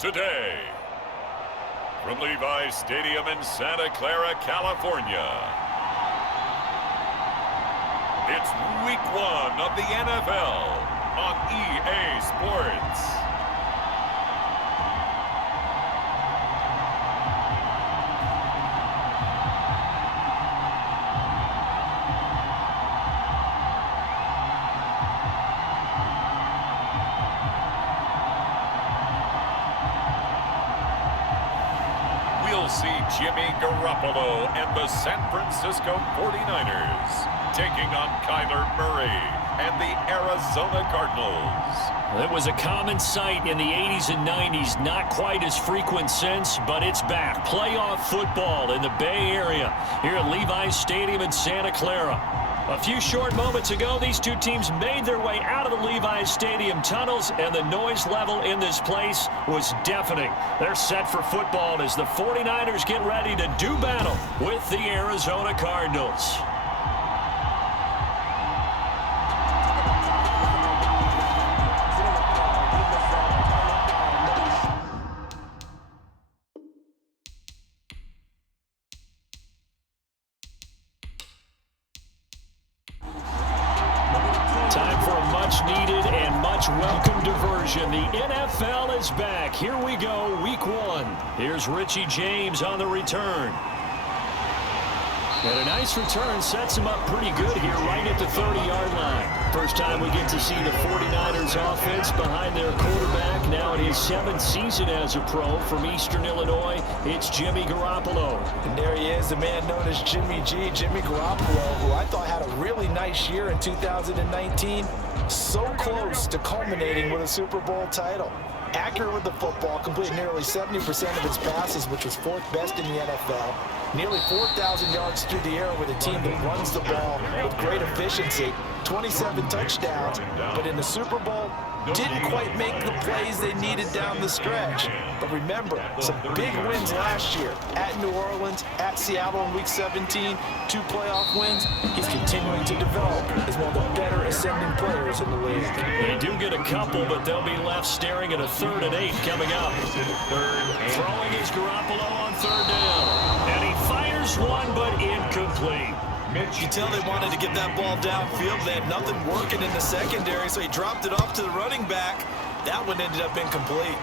today. From Levi's Stadium in Santa Clara, California, it's Week 1 of the NFL on EA Sports. We'll see Jimmy Garoppolo and the San Francisco 49ers taking on Kyler Murray and the Arizona Cardinals. It was a common sight in the 80s and 90s, not quite as frequent since, but it's back. Playoff football in the Bay Area here at Levi's Stadium in Santa Clara. A few short moments ago, these two teams made their way out of the Levi's Stadium tunnels, and the noise level in this place was deafening. They're set for football as the 49ers get ready to do battle with the Arizona Cardinals. Needed and much welcome diversion. The NFL is back. Here we go, Week 1. Here's Richie James on the return. And a nice return sets him up pretty good here right at the 30-yard line. First time we get to see the 49ers offense behind their quarterback. Now in his 7th season as a pro from Eastern Illinois, it's Jimmy Garoppolo. And there he is, the man known as Jimmy G, Jimmy Garoppolo, who I thought had a really nice year in 2019. So close to culminating with a Super Bowl title. Accurate with the football, completed nearly 70% of his passes, which was 4th best in the NFL. Nearly 4,000 yards through the air with a team that runs the ball with great efficiency. 27 touchdowns, but in the Super Bowl, didn't quite make the plays they needed down the stretch. But remember, some big wins last year. At New Orleans, at Seattle in Week 17, 2 playoff wins. He's continuing to develop as one of the better ascending players in the league. They do get a couple, but they'll be left staring at a 3rd and 8 coming up. Throwing is Garoppolo on 3rd down. And he fires one, but incomplete. You tell they wanted to get that ball downfield. They had nothing working in the secondary, so he dropped it off to the running back. That one ended up incomplete.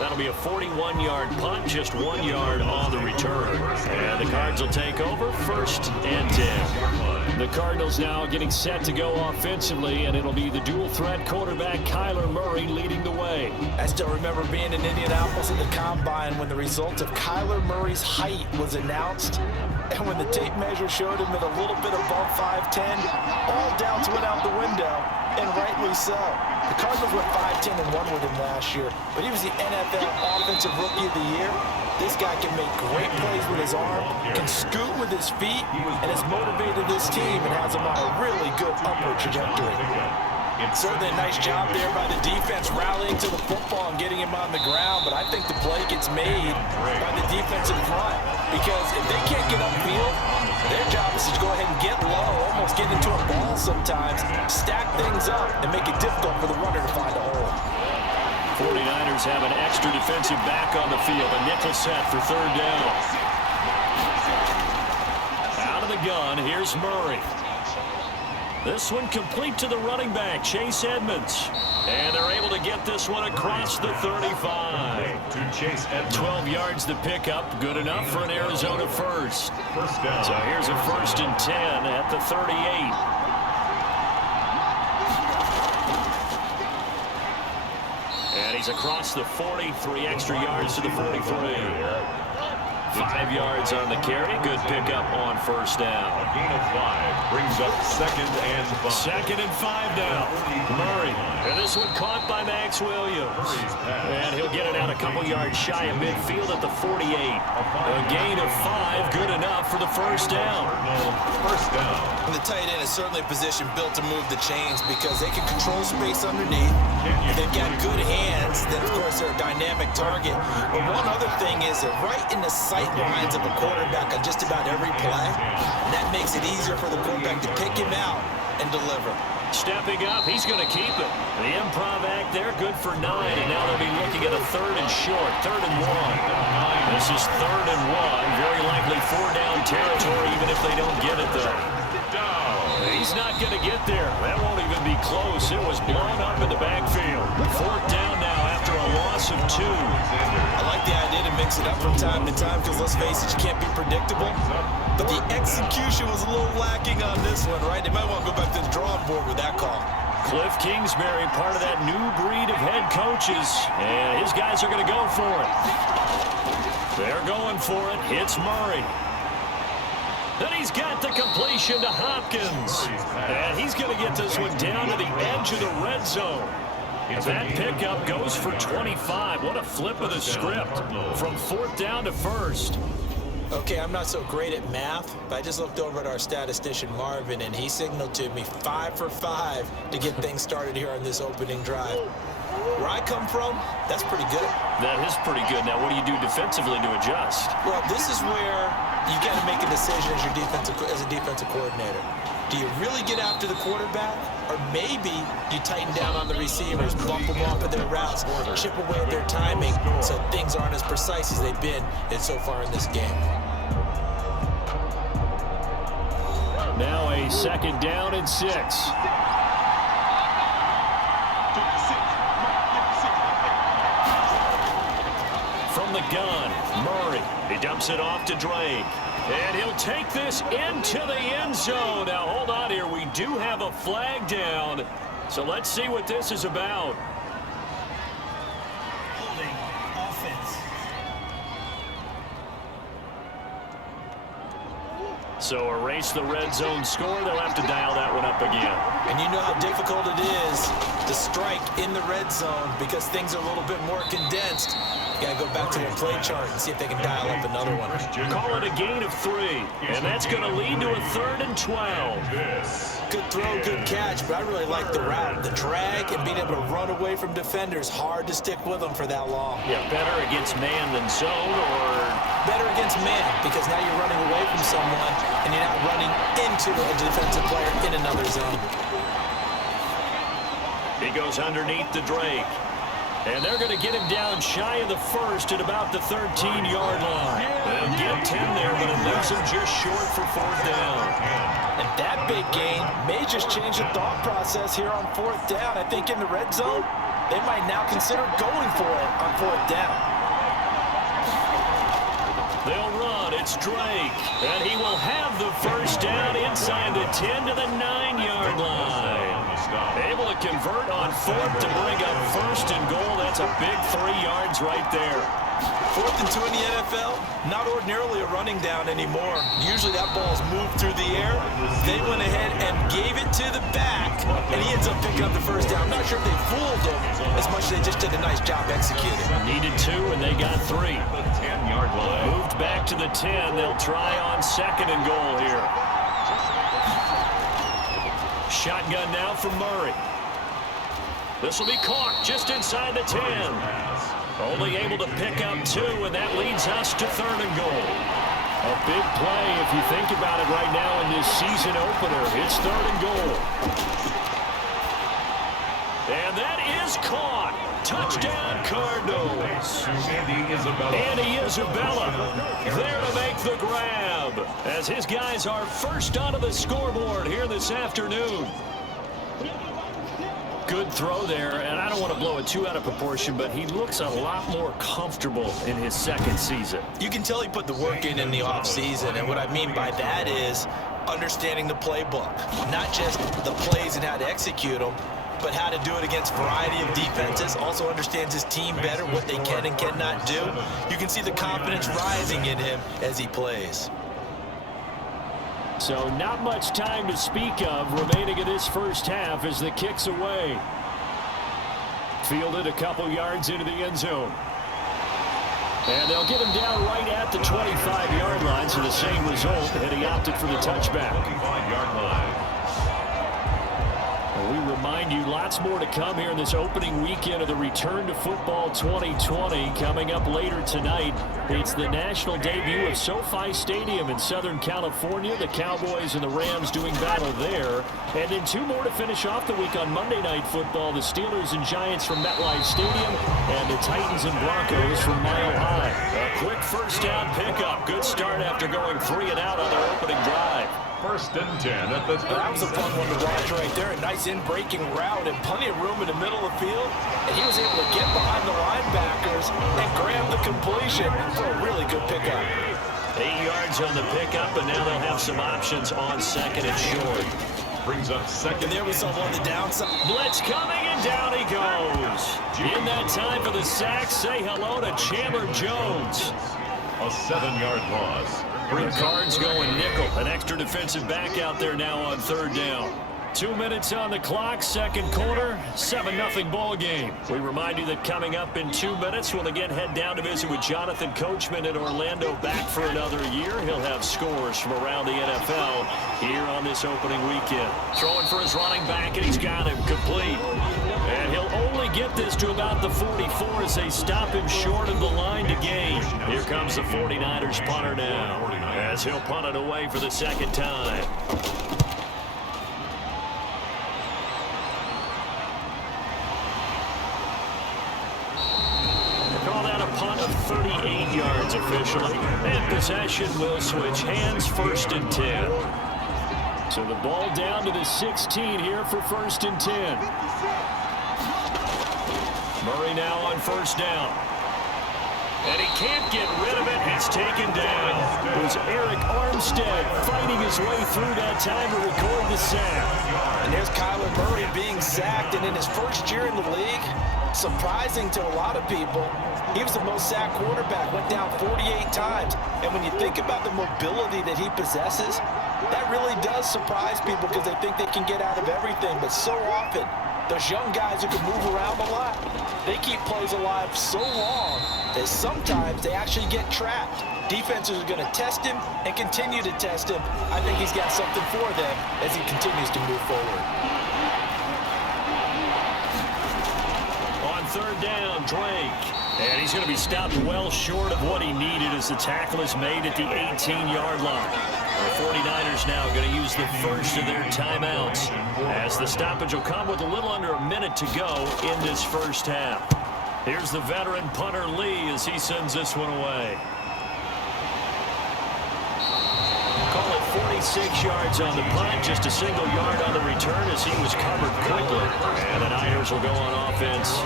That'll be a 41-yard punt, just 1 yard on the return. And the Cards will take over, 1st and 10. The Cardinals now getting set to go offensively, and it'll be the dual-threat quarterback Kyler Murray leading the way. I still remember being in Indianapolis at the Combine when the result of Kyler Murray's height was announced, and when the tape measure showed him at a little bit above 5'10", all doubts went out the window, and rightly so. The Cardinals went 5-10 and won with him last year, but he was the NFL Offensive Rookie of the Year. This guy can make great plays with his arm, can scoot with his feet, and has motivated this team and has them on a really good upward trajectory. Certainly a nice job there by the defense rallying to the football and getting him on the ground, but I think the play gets made by the defensive front because if they can't get upfield, their job is to go ahead and get low, almost get into a ball sometimes, stack things up, and make it difficult for the runner to find a hole. 49ers have an extra defensive back on the field, a nickel set for 3rd down. Out of the gun, here's Murray. This one complete to the running back, Chase Edmonds. And they're able to get this one across the 35. To Chase Edmonds. 12 yards to pick up, good enough for an Arizona first. So here's a 1st and 10 at the 38. And he's across the 40, 3 extra yards to the 43. 5 yards on the carry. Good pickup on 1st down. A gain of 5 brings up 2nd and 5. 2nd and 5 now. Murray. And this one caught by Max Williams. And he'll get it out a couple yards shy of midfield at the 48. A gain of 5. Good enough for the 1st down. First down. And the tight end is certainly a position built to move the chains because they can control space underneath. If they've got good hands, then of course they're a dynamic target. But one other thing is they're right in the sight lines of a quarterback on just about every play. And that makes it easier for the quarterback to pick him out and deliver. Stepping up, he's going to keep it. The improv act there, good for 9, and now they'll be looking at a 3rd and short, 3rd and 1. This is 3rd and 1, very likely 4-down territory, even if they don't get it, though. He's not going to get there. That won't even be close. It was blown up in the backfield. 4th down now after a loss of 2. I like the idea to mix it up from time to time because, let's face it, you can't be predictable. But the execution was a little lacking on this one, right? They might want to go back to the drawing board with that call. Cliff Kingsbury, part of that new breed of head coaches, and his guys are going to go for it. They're going for it. Hits Murray. Then he's got the completion to Hopkins. And he's going to get this one down to the edge of the red zone. That pickup goes for 25. What a flip of the script from 4th down to 1st. Okay, I'm not so great at math, but I just looked over at our statistician, Marvin, and he signaled to me 5 for 5 to get things started here on this opening drive. Where I come from, that's pretty good. That is pretty good. Now, what do you do defensively to adjust? Well, this is where you got to make a decision as a defensive coordinator. Do you really get after the quarterback, or maybe you tighten down on the receivers, bump them off of their routes, chip away at their timing, so things aren't as precise as they've been so far in this game? Now a 2nd down and 6. From the gun, Murray. He dumps it off to Drake. And he'll take this into the end zone. Now, hold on here. We do have a flag down. So let's see what this is about. Holding offense. So erase the red zone score. They'll have to dial that one up again. And you know how difficult it is to strike in the red zone because things are a little bit more condensed. You got to go back to their play chart and see if they can dial up another one. Call it a gain of 3, and that's going to lead to a 3rd and 12. Good throw, good catch, but I really like the route. The drag and being able to run away from defenders, hard to stick with them for that long. Yeah, better against man than zone, or better against man, because now you're running away from someone and you're not running into a defensive player in another zone. He goes underneath the Drake. And they're going to get him down shy of the 1st at about the 13-yard line. They'll get 10 there, but it leaves him just short for 4th down. And that big gain may just change the thought process here on 4th down. I think in the red zone, they might now consider going for it on 4th down. They'll run. It's Drake. And he will have the 1st down inside the 10 to the 9-yard line. Able to convert on 4th to bring up 1st and goal. That's a big 3 yards right there. 4th and 2 in the NFL, not ordinarily a running down anymore. Usually that ball's moved through the air. They went ahead and gave it to the back, and he ends up picking up the 1st down. I'm not sure if they fooled him as much as they just did a nice job executing. Needed 2, and they got 3. 10-yard line. Moved back to the 10. They'll try on 2nd and goal here. Shotgun now from Murray. This will be caught just inside the 10. Only able to pick up 2, and that leads us to 3rd and goal. A big play if you think about it right now in this season opener. It's 3rd and goal. And that is caught. Touchdown, Cardinals. Andy Isabella there to make the grab as his guys are first onto the scoreboard here this afternoon. Good throw there, and I don't want to blow it too out of proportion, but he looks a lot more comfortable in his 2nd season. You can tell he put the work in the offseason, and what I mean by that is understanding the playbook, not just the plays and how to execute them, but how to do it against a variety of defenses. Also understands his team better, what they can and cannot do. You can see the confidence rising in him as he plays. So not much time to speak of remaining in this 1st half as the kick's away. Fielded a couple yards into the end zone. And they'll get him down right at the 25-yard line, so the same result, and he opted for the touchback. We remind remind you, lots more to come here in this opening weekend of the Return to Football 2020. Coming up later tonight, it's the national debut of SoFi Stadium in Southern California. The Cowboys and the Rams doing battle there. And then two more to finish off the week on Monday Night Football. The Steelers and Giants from MetLife Stadium and the Titans and Broncos from Mile High. A quick first down pickup. Good start after going 3 and out on their opening drive. 1st and 10 at the 30. That was a fun one to watch right there. A nice in-breaking route and plenty of room in the middle of the field. And he was able to get behind the linebackers and grab the completion for a really good pickup. 8 yards on the pickup, and now they'll have some options on 2nd and short. Brings up 2nd. And there we saw on the downside. Blitz coming, and down he goes. In that time for the sack, say hello to Chandler Jones. A 7-yard loss. The Cards going nickel. An extra defensive back out there now on 3rd down. 2 minutes on the clock, 2nd quarter, 7-0 ball game. We remind you that coming up in 2 minutes, we'll again head down to visit with Jonathan Coachman in Orlando, back for another year. He'll have scores from around the NFL here on this opening weekend. Throwing for his running back, and he's got him complete. And he'll only get this to about the 44 as they stop him short of the line to gain. Here comes the 49ers punter now, as he'll punt it away for the 2nd time. Call that a punt of 38 yards officially. And possession will switch hands, 1st and 10. So the ball down to the 16 here for 1st and 10. Murray now on 1st down. And he can't get rid of it. He's taken down. It was Eric Armstead fighting his way through that time to record the sack. And there's Kyler Murray being sacked, and in his first year in the league, surprising to a lot of people, he was the most sacked quarterback, went down 48 times. And when you think about the mobility that he possesses, that really does surprise people because they think they can get out of everything. But so often, those young guys who can move around a lot, they keep plays alive so long that sometimes they actually get trapped. Defenses are going to test him and continue to test him. I think he's got something for them as he continues to move forward. On 3rd down, Drake. And he's going to be stopped well short of what he needed as the tackle is made at the 18-yard line. The 49ers now going to use the first of their timeouts as the stoppage will come with a little under a minute to go in this first half. Here's the veteran punter Lee as he sends this one away. Call it 46 yards on the punt, just a single yard on the return as he was covered quickly. And the Niners will go on offense,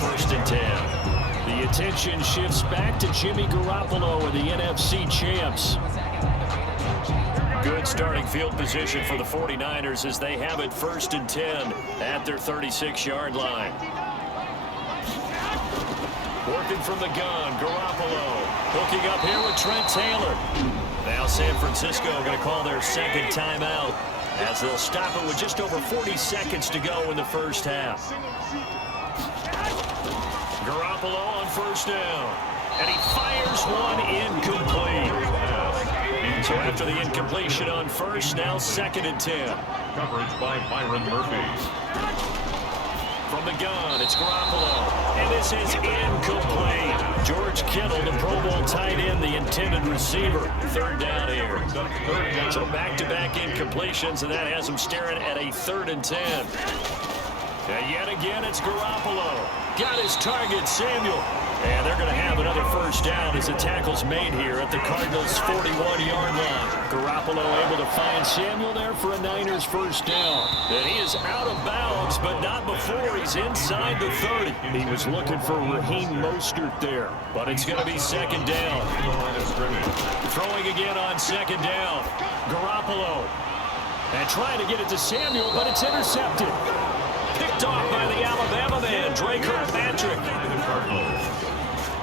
1st and 10. The attention shifts back to Jimmy Garoppolo and the NFC champs. Good starting field position for the 49ers as they have it 1st and 10 at their 36-yard line. Working from the gun, Garoppolo hooking up here with Trent Taylor. Now San Francisco going to call their 2nd timeout as they'll stop it with just over 40 seconds to go in the first half. Garoppolo on 1st down, and he fires one incomplete. So after the incompletion on 1st, now 2nd and 10. Coverage by Byron Murphy. From the gun, it's Garoppolo, and this is incomplete. George Kittle, the Pro Bowl tight end, the intended receiver. 3rd down here. So back-to-back incompletions, and that has him staring at a 3rd and 10. And yet again, it's Garoppolo. Got his target, Samuel. And they're going to have another 1st down as the tackle's made here at the Cardinals' 41-yard line. Garoppolo able to find Samuel there for a Niners 1st down. And he is out of bounds, but not before he's inside the 30. He was looking for Raheem Mostert there, but it's going to be 2nd down. Throwing again on 2nd down. Garoppolo. And trying to get it to Samuel, but it's intercepted. Picked off by the Alabama man, Drake Kirkpatrick.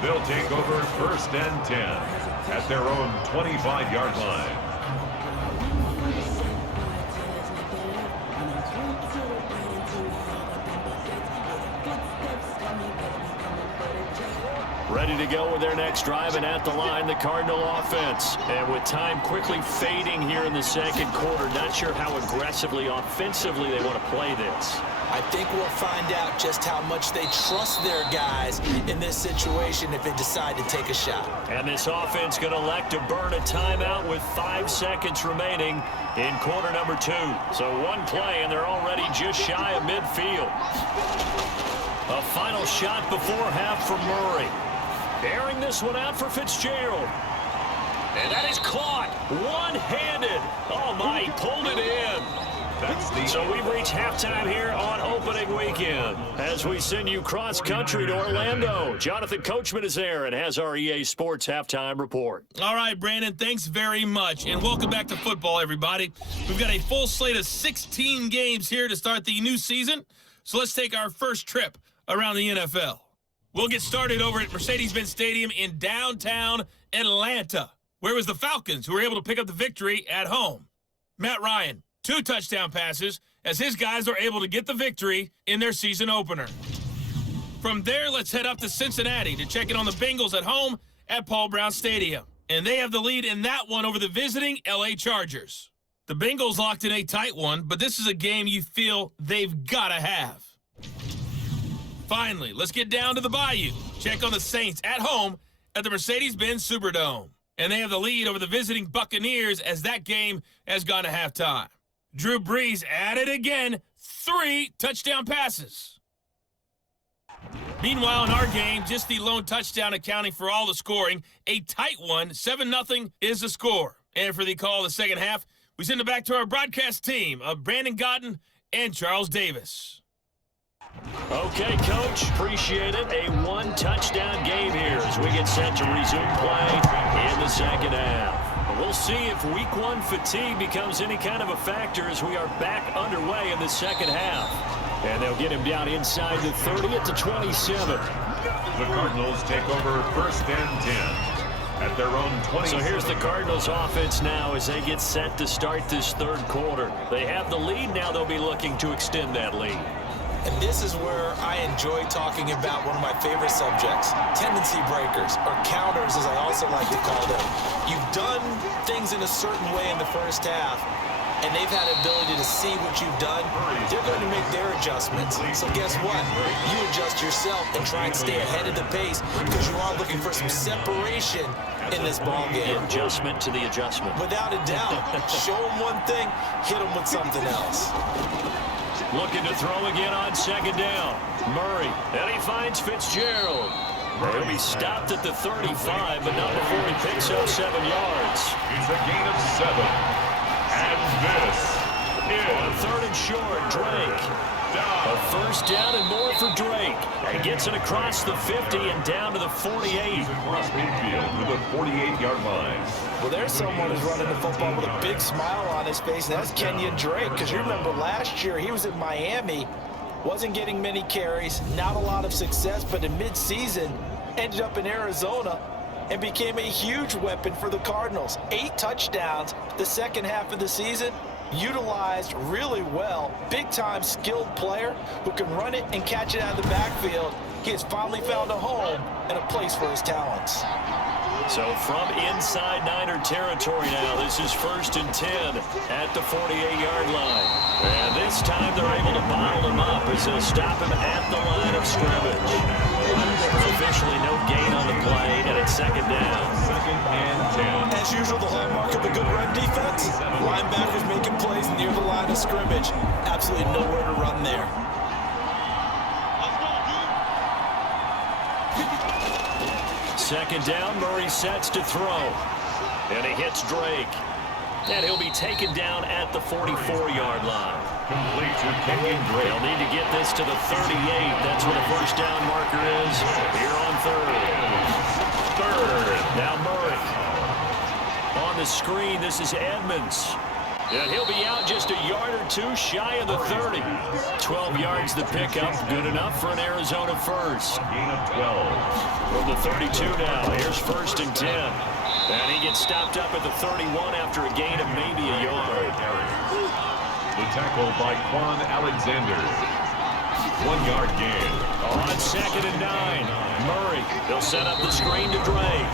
They'll take over 1st and 10 at their own 25-yard line. Ready to go with their next drive, and at the line, the Cardinal offense. And with time quickly fading here in the second quarter, not sure how aggressively, offensively they want to play this. I think we'll find out just how much they trust their guys in this situation if they decide to take a shot. And this offense going to elect to burn a timeout with 5 seconds remaining in quarter number 2. So one play, and they're already just shy of midfield. A final shot before half from Murray. Airing this one out for Fitzgerald. And that is caught one-handed. Oh, my, he pulled it in. So we've reached halftime here on opening weekend as we send you cross-country to Orlando. Jonathan Coachman is there and has our EA Sports halftime report. All right, Brandon, thanks very much, and welcome back to football, everybody. We've got a full slate of 16 games here to start the new season, so let's take our first trip around the NFL. We'll get started over at Mercedes-Benz Stadium in downtown Atlanta, where it was the Falcons who were able to pick up the victory at home. Matt Ryan, 2 touchdown passes as his guys are able to get the victory in their season opener. From there, let's head up to Cincinnati to check in on the Bengals at home at Paul Brown Stadium. And they have the lead in that one over the visiting LA Chargers. The Bengals locked in a tight one, but this is a game you feel they've got to have. Finally, let's get down to the Bayou. Check on the Saints at home at the Mercedes-Benz Superdome. And they have the lead over the visiting Buccaneers as that game has gone to halftime. Drew Brees at it again, 3 touchdown passes. Meanwhile, in our game, just the lone touchdown accounting for all the scoring. A tight one, 7-0 is the score. And for the call of the second half, we send it back to our broadcast team of Brandon Godden and Charles Davis. Okay, Coach, appreciate it. A 1-touchdown game here as we get set to resume play in the second half. We'll see if week 1 fatigue becomes any kind of a factor as we are back underway in the second half. And they'll get him down inside the 30 at the 27. The Cardinals take over 1st and 10 at their own 20. So here's the Cardinals offense now as they get set to start this third quarter. They have the lead. Now they'll be looking to extend that lead. And this is where I enjoy talking about one of my favorite subjects, tendency breakers, or counters as I also like to call them. You've done things in a certain way in the first half, and they've had the ability to see what you've done. They're going to make their adjustments. So guess what? You adjust yourself and try and stay ahead of the pace because you are looking for some separation in this ball game. The adjustment to the adjustment. Without a doubt. Show them one thing, hit them with something else. Looking to throw again on second down. Murray, and he finds Fitzgerald. He'll be stopped at the 35, but not before he picks up 7 yards. It's a gain of 7. And this is on 3rd and short, Drake. A first down and more for Drake. He gets it across the 50 and down to the 48. Across midfield to the 48-yard line. Well, there's someone who's running the football with a big smile on his face, and that's Kenyon Drake. Because you remember last year he was in Miami, wasn't getting many carries, not a lot of success, but in midseason ended up in Arizona and became a huge weapon for the Cardinals. 8 touchdowns the second half of the season. Utilized really well. Big-time skilled player who can run it and catch it out of the backfield. He has finally found a home and a place for his talents. So from inside Niner territory now, this is 1st and 10 at the 48-yard line. And this time they're able to bottle him up as they'll stop him at the line of scrimmage. Officially no gain on the play, and it's 2nd down. 2nd and 10. As usual, the hallmark of a good run defense, linebackers making plays near the line of scrimmage. Absolutely nowhere to run there. Second down, Murray sets to throw. And he hits Drake. And he'll be taken down at the 44-yard line. Complete to Kenyon Drake. They'll need to get this to the 38. That's what a first down marker is here on 3rd. Now Murray. On the screen, this is Edmonds. And he'll be out just a yard or 2 shy of the 30. 12 yards the pickup. Good enough for an Arizona first. Gain of 12. From the 32 now. Here's 1st and 10. And he gets stopped up at the 31 after a gain of maybe a yard. The tackle by Quan Alexander. 1-yard gain. On 2nd and 9, Murray. They'll set up the screen to Drake.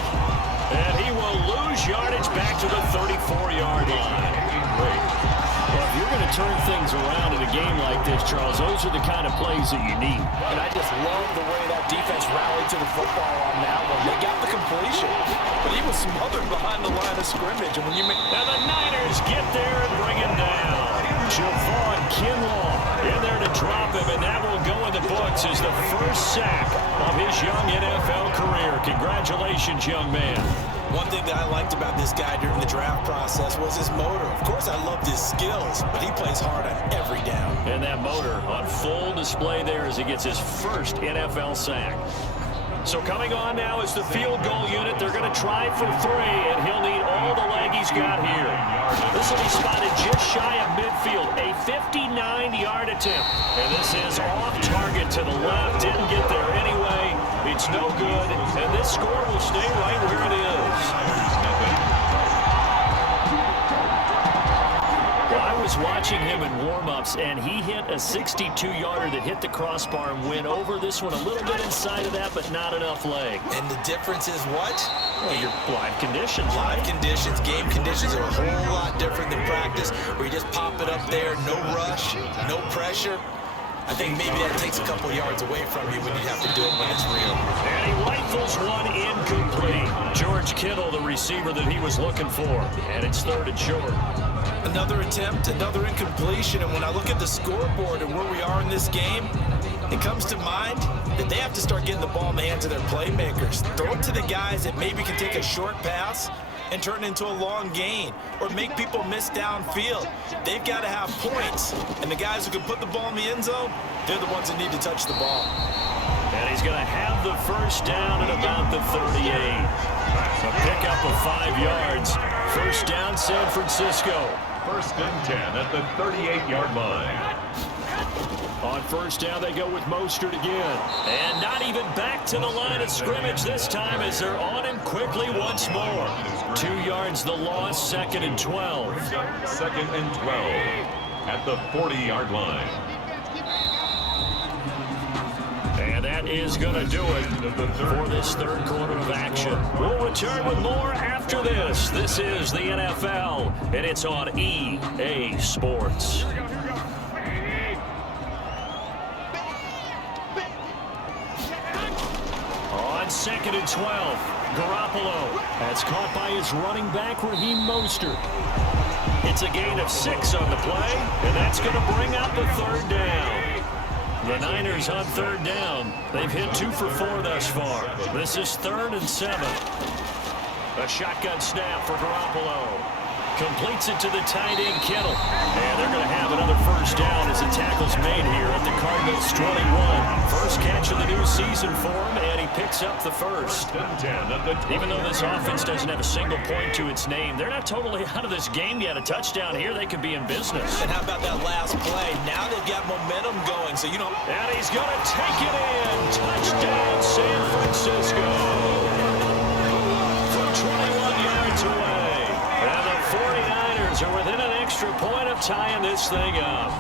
And he will lose yardage back to the 34-yard line. Well, if you're going to turn things around in a game like this, Charles, those are the kind of plays that you need. And I just love the way that defense rallied to the football on that one. They got the completion, but he was smothered behind the line of scrimmage. And when you make... And the Niners get there and bring him down. Javon Kinlaw in there to drop him, and that will go in the books as the first sack of his young NFL career. Congratulations, young man. One thing that I liked about this guy during the draft process was his motor. Of course, I loved his skills, but he plays hard on every down. And that motor on full display there as he gets his first NFL sack. So coming on now is the field goal unit. They're going to try for 3, and he'll need all the leg he's got here. This will be spotted just shy of midfield, a 59-yard attempt. And this is off target to the left. Didn't get there anyway. It's no good, and this score will stay right where it is. Well, I was watching him in warm-ups, and he hit a 62-yarder that hit the crossbar and went over. This one a little bit inside of that, but not enough leg. And the difference is what? Well, your live conditions, Live right? conditions, game conditions are a whole lot different than practice, where you just pop it up there, no rush, no pressure. I think maybe that takes a couple yards away from you when you have to do it when it's real. And he rifles one incomplete. George Kittle, the receiver that he was looking for. And it's 3rd and short. Another attempt, another incompletion, and when I look at the scoreboard and where we are in this game, it comes to mind that they have to start getting the ball in the hands of their playmakers. Throw it to the guys that maybe can take a short pass and turn it into a long gain, or make people miss downfield. They've got to have points, and the guys who can put the ball in the end zone, they're the ones that need to touch the ball. And he's going to have the first down at about the 38. A pickup of 5 yards. First down, San Francisco. 1st and 10 at the 38-yard line. On first down, they go with Mostert again. And not even back to the line of scrimmage this time as they're on him quickly once more. 2 yards the loss, 2nd and 12. 2nd and 12 at the 40-yard line. And that is going to do it for this 3rd quarter of action. We'll return with more after this. This is the NFL, and it's on EA Sports. On 2nd and 12, Garoppolo. That's caught by his running back, Raheem Mostert. It's a gain of 6 on the play, and that's going to bring out the 3rd down. The Niners on 3rd down. They've hit 2 for 4 thus far. This is 3rd and 7. A shotgun snap for Garoppolo. Completes it to the tight end, Kittle. And they're going to have another first down as the tackle's made here at the Cardinals 21. First catch of the new season for him, and he picks up the first. Even though this offense doesn't have a single point to its name, they're not totally out of this game yet. A touchdown here, they could be in business. And how about that last play? Now they've got momentum going, so you know. And he's going to take it in. Touchdown, San Francisco. From 21 yards away. And the 49ers are within an extra point of tying this thing up.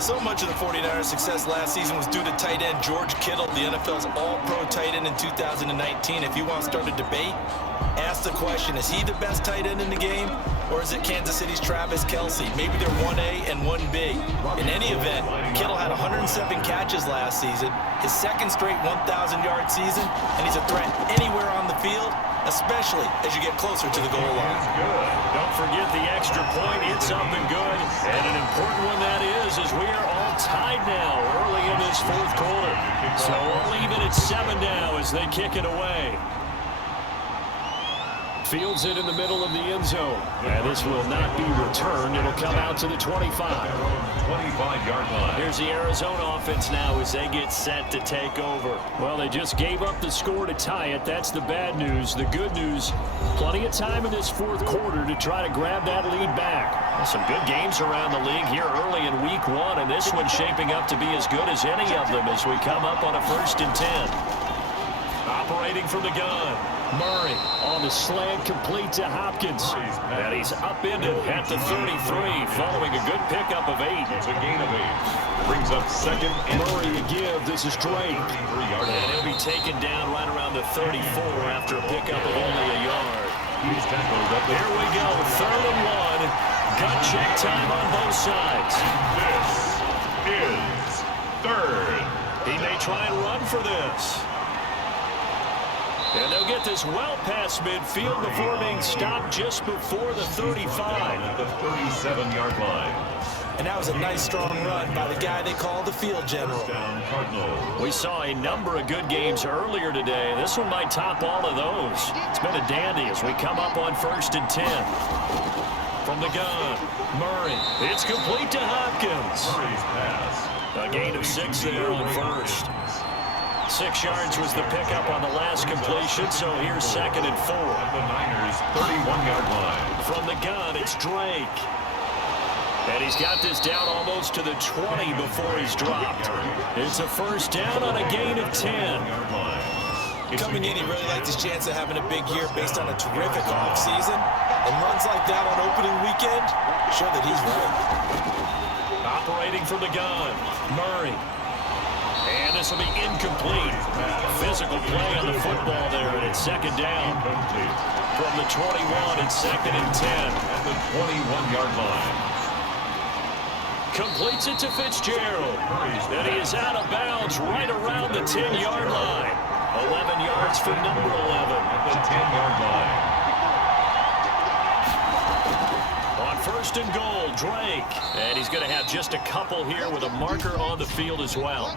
So much of the 49ers' success last season was due to tight end George Kittle, the NFL's all-pro tight end in 2019. If you want to start a debate, ask the question, is he the best tight end in the game, or is it Kansas City's Travis Kelce? Maybe they're 1A and 1B. In any event, Kittle had 107 catches last season, his 2nd straight 1,000-yard season, and he's a threat anywhere on the field, especially as you get closer to the goal line. Don't forget the extra point. It's up and good. And an important one that is we are all tied now early in this 4th quarter. So we'll leave it at 7 now as they kick it away. Fields it in the middle of the end zone. And this will not be returned. It'll come out to the 25. 25-yard line. Here's the Arizona offense now as they get set to take over. Well, they just gave up the score to tie it. That's the bad news. The good news, plenty of time in this 4th quarter to try to grab that lead back. Some good games around the league here early in week 1, and this one's shaping up to be as good as any of them as we come up on a 1st and 10. Operating from the gun. Murray on the slant, complete to Hopkins. And he's upended at the 33 following a good pickup of 8. It's a gain of 8. Brings up of second and Murray again. This is Drake. And he'll be taken down right around the 34 after a pickup of only a yard. He's tackled at the Here we go, 3rd and 1. Gut check time on both sides. This is 3rd. He may try and run for this. And they'll get this well past midfield before being stopped just before the 35. At the 37-yard line. And that was a nice, strong run by the guy they call the field general. Down Cardinals. We saw a number of good games earlier today. This one might top all of those. It's been a dandy as we come up on 1st and 10. From the gun, Murray. It's complete to Hopkins. Murray's pass. A gain of 6 there on 1st. 6 yards was the pickup on the last completion, so here's 2nd and 4. At the Niners' 31-yard line. From the gun, it's Drake. And he's got this down almost to the 20 before he's dropped. It's a 1st down on a gain of 10. Coming in, he really liked his chance of having a big year based on a terrific offseason. And runs like that on opening weekend show that he's right. Operating from the gun, Murray. And this will be incomplete. Physical play on the football there, and it's 2nd down. From the 21, it's 2nd and 10. At the 21-yard line. Completes it to Fitzgerald. And he is out of bounds right around the 10-yard line. 11 yards for number 11. At the 10-yard line. On 1st and goal, Drake. And he's going to have just a couple here with a marker on the field as well.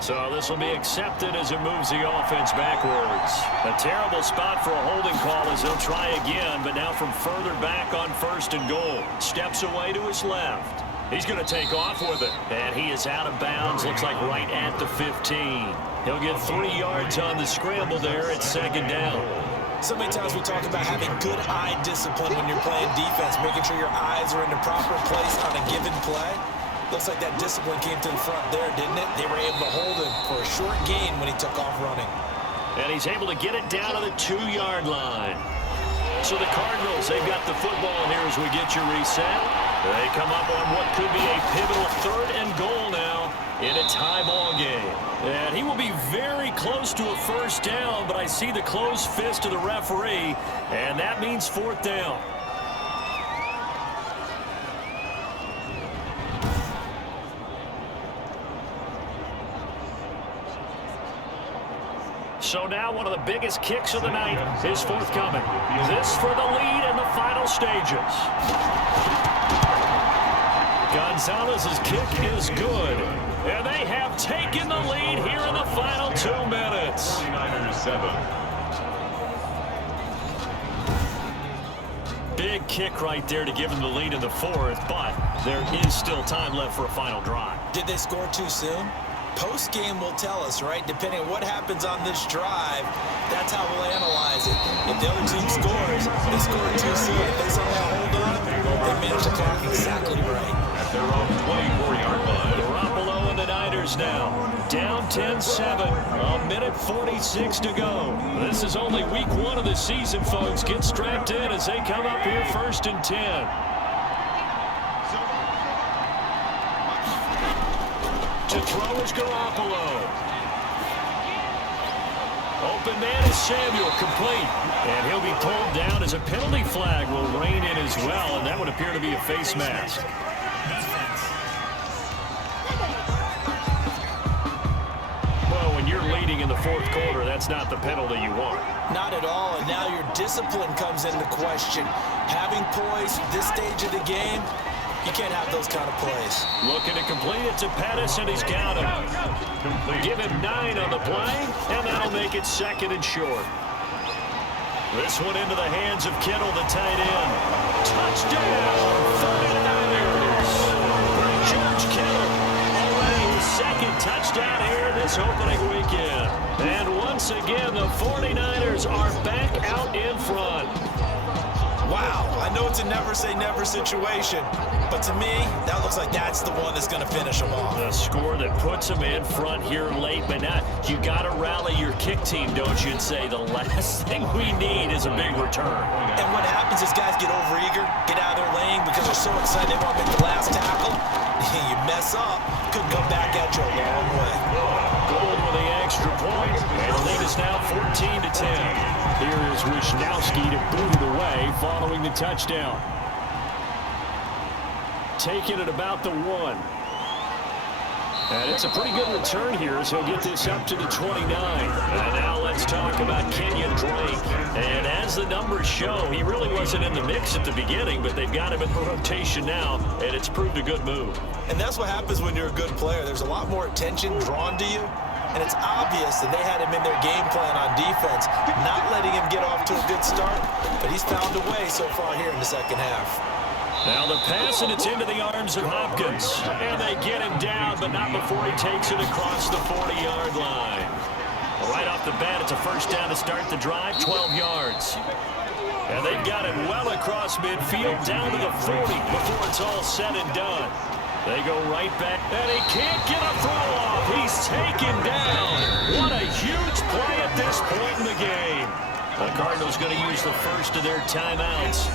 So this will be accepted as it moves the offense backwards. A terrible spot for a holding call as they'll try again, but now from further back on 1st and goal. Steps away to his left. He's going to take off with it. And he is out of bounds, looks like right at the 15. He'll get 3 yards on the scramble there at 2nd down. So many times we talk about having good eye discipline when you're playing defense, making sure your eyes are in the proper place on a given play. Looks like that discipline came to the front there, didn't it? They were able to hold him for a short gain when he took off running. And he's able to get it down to the 2-yard line. So the Cardinals, they've got the football here as we get your reset. They come up on what could be a pivotal 3rd and goal now in a tie ball game. And he will be very close to a 1st down, but I see the closed fist of the referee, and that means 4th down. So now one of the biggest kicks of the night is forthcoming. This for the lead in the final stages. Gonzalez's kick is good. And they have taken the lead here in the final 2 minutes. 49ers 7. Big kick right there to give them the lead in the 4th, but there is still time left for a final drive. Did they score too soon? Post-game will tell us, right? Depending on what happens on this drive, that's how we'll analyze it. If the other team scores, they score too soon. If they somehow hold on, they manage the clock exactly right. At their own 24-yard line. Garoppolo and the Niners now. Down 10-7. A minute 46 to go. This is only week 1 of the season, folks. Get strapped in as they come up here 1st and 10. To throw is Garoppolo. Open man is Samuel, complete. And he'll be pulled down as a penalty flag will rein in as well, and that would appear to be a face mask. Well, when you're leading in the 4th quarter, that's not the penalty you want. Not at all, and now your discipline comes into question. Having poise at this stage of the game, you can't have those kind of plays. Looking to complete it to Pettis, and he's got him. Give him 9 on the play, and that'll make it 2nd and short. This one into the hands of Kittle, the tight end. Touchdown, 49ers. George Kittle, already his 2nd touchdown here this opening weekend. And once again, the 49ers are back out in front. Wow, I know it's a never-say-never situation, but to me, that looks like that's the one that's going to finish them off. The score that puts them in front here late, but not. You got to rally your kick team, don't you, and say the last thing we need is a big return. And what happens happens is guys get overeager, get out of their lane because they're so excited they want to make the last tackle. You mess up, could come back at you a long way. Gold with the extra point, and the lead is now 14-10. Here is Wisnowski to boot it away following the touchdown. Taking it about the 1. And it's a pretty good return here as he'll get this up to the 29. And now let's talk about Kenyon Drake. And as the numbers show, he really wasn't in the mix at the beginning, but they've got him in the rotation now, and it's proved a good move. And that's what happens when you're a good player. There's a lot more attention drawn to you, and it's obvious that they had him in their game plan on defense, not letting him get off to a good start, but he's found a way so far here in the second half. Now the pass, and it's into the arms of Hopkins. And they get him down, but not before he takes it across the 40-yard line. Right off the bat, it's a first down to start the drive, 12 yards. And they've got it well across midfield, down to the 40 before it's all said and done. They go right back, and he can't get a throw off. He's taken down. What a huge play at this point in the game. The Cardinals going to use the first of their timeouts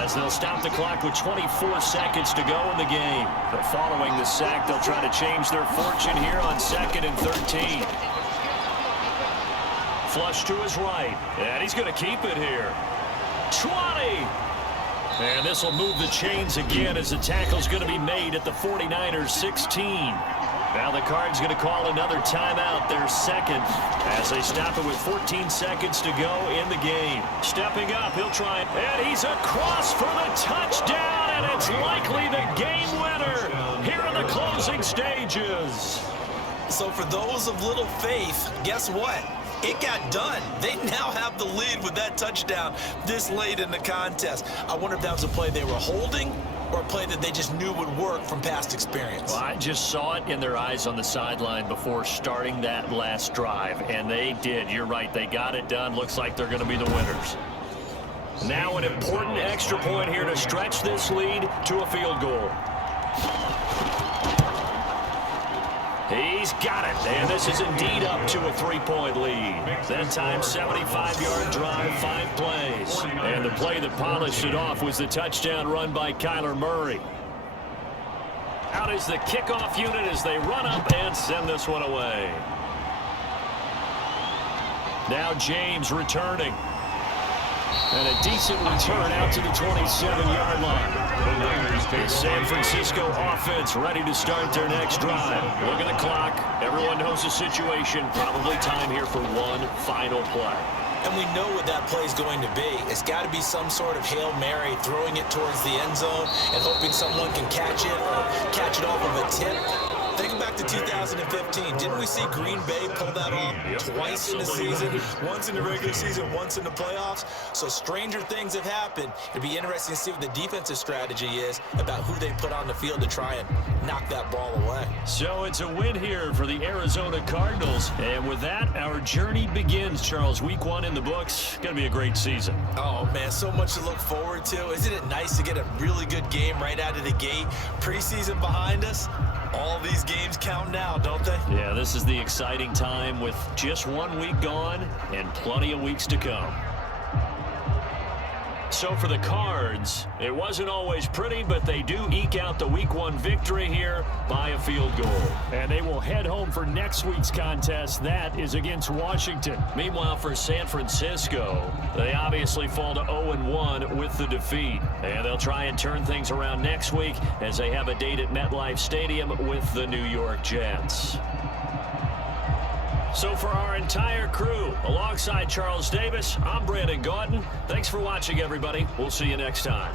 as they'll stop the clock with 24 seconds to go in the game. But following the sack, they'll try to change their fortune here on 2nd and 13. Flush to his right, and he's going to keep it here. 20! And this will move the chains again as the tackle's going to be made at the 49ers 16. Now the Cards going to call another timeout, their second, as they stop it with 14 seconds to go in the game. Stepping up, he'll try, and he's across for the touchdown, and it's likely the game winner here in the closing stages. So for those of little faith, guess what? It got done. They now have the lead with that touchdown this late in the contest. I wonder if that was a play they were holding or a play that they just knew would work from past experience. Well, I just saw it in their eyes on the sideline before starting that last drive, and they did. You're right. They got it done. Looks like they're going to be the winners. Now an important extra point here to stretch this lead to a field goal. He's got it, and this is indeed up to a 3-point lead. That time, 75-yard drive, 5 plays. And the play that polished it off was the touchdown run by Kyler Murray. Out is the kickoff unit as they run up and send this one away. Now James returning. And a decent return out to the 27-yard line. The San Francisco offense ready to start their next drive. Look at the clock. Everyone knows the situation. Probably time here for one final play. And we know what that play is going to be. It's got to be some sort of Hail Mary, throwing it towards the end zone and hoping someone can catch it or catch it off of a tip. Think back to 2015. Didn't we see Green Bay pull that off twice in the season? Once in the regular season, once in the playoffs. So stranger things have happened. It'd be interesting to see what the defensive strategy is about who they put on the field to try and knock that ball away. So it's a win here for the Arizona Cardinals. And with that, our journey begins, Charles. Week 1 in the books. Going to be a great season. Oh, man, so much to look forward to. Isn't it nice to get a really good game right out of the gate? Preseason behind us. All these games count now, don't they? Yeah, this is the exciting time with just 1 week gone and plenty of weeks to come. So for the Cards, it wasn't always pretty, but they do eke out the Week 1 victory here by a field goal. And they will head home for next week's contest. That is against Washington. Meanwhile, for San Francisco, they obviously fall to 0-1 with the defeat. And they'll try and turn things around next week as they have a date at MetLife Stadium with the New York Jets. So for our entire crew, alongside Charles Davis, I'm Brandon Gaudin. Thanks for watching, everybody. We'll see you next time.